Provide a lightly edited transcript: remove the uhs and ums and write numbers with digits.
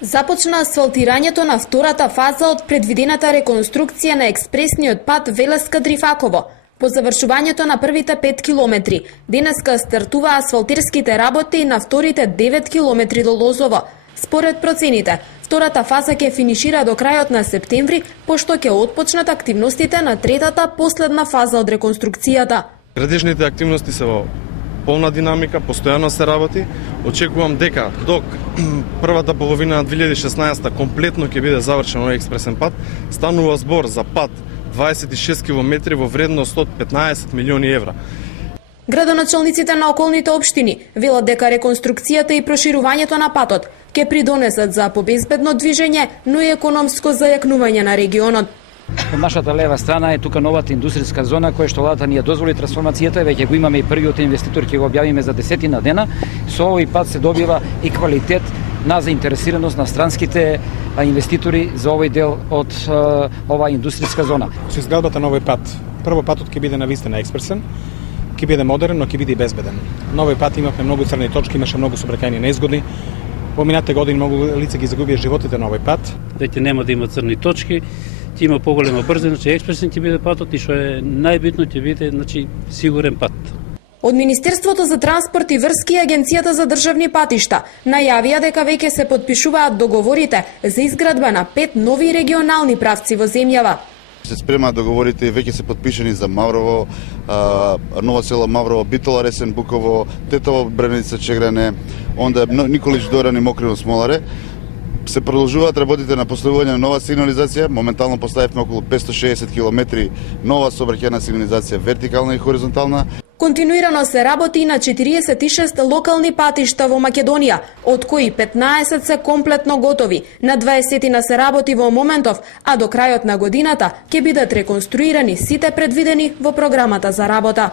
Започна асфалтирањето на втората фаза од предвидената реконструкција на експресниот пат Велеска-Дрифаково. По завршувањето на првите 5 километри, денеска стартува асфалтирските работи на вторите 9 километри до Лозово. Според процените, втората фаза ќе финишира до крајот на септември, пошто ќе отпочнат активностите на третата последна фаза од реконструкцијата. Градежните активности се во полна динамика, постојано се работи. Очекувам дека до првата половина на 2016 комплетно ќе биде завршен овој експресен пат. Станува збор за пат 26 километри во вредност од 15 милиони евра. Градоначалниците на околните општини велат дека реконструкцијата и проширувањето на патот ќе придонесат за побезбедно движење, но и економско зајакнување на регионот. Од нашата лева страна е тука новата индустријска зона која што владата ни ја дозволи трансформацијата, веќе го имаме и првиот инвеститор, ќе го објавиме за 10 дена. Со овој пат се добива и квалитет на заинтересираност на странските инвеститори за овој дел од оваа индустријска зона. Со изградбата на овој пат, прво патот ќе биде навистина експресен, ќе биде модерен, но ќе биде и безбеден. На овој пат имавме многу црни точки, имаше многу сообраќајни неизгоди. Во минатите години многу лица ги загубија животите на овој пат. Веќе нема да има црни точки, ќе има поголема брзина, значи експресен ќе биде патот и што е најбитно ќе биде сигурен пат. Од Министерството за транспорт и врски и Агенцијата за државни патишта најавија дека веќе се потпишуваат договорите за изградба на 5 нови регионални правци во земјава. Се спремаат договорите и веќе се потпишани за Маврово, Ново село Маврово, Битола, Ресен, Буково, Тетово, Бреница, Чегране, онда Николич, Доран и Мокрино, Смоларе. Се продолжуваат работите на поставување на нова сигнализација. Моментално поставивме околу 560 километри нова сообраќајна сигнализација, вертикална и хоризонтална. Континуирано се работи на 46 локални патишта во Македонија, од кои 15 се комплетно готови. На 20 се работи во моментов, а до крајот на годината ќе бидат реконструирани сите предвидени во програмата за работа.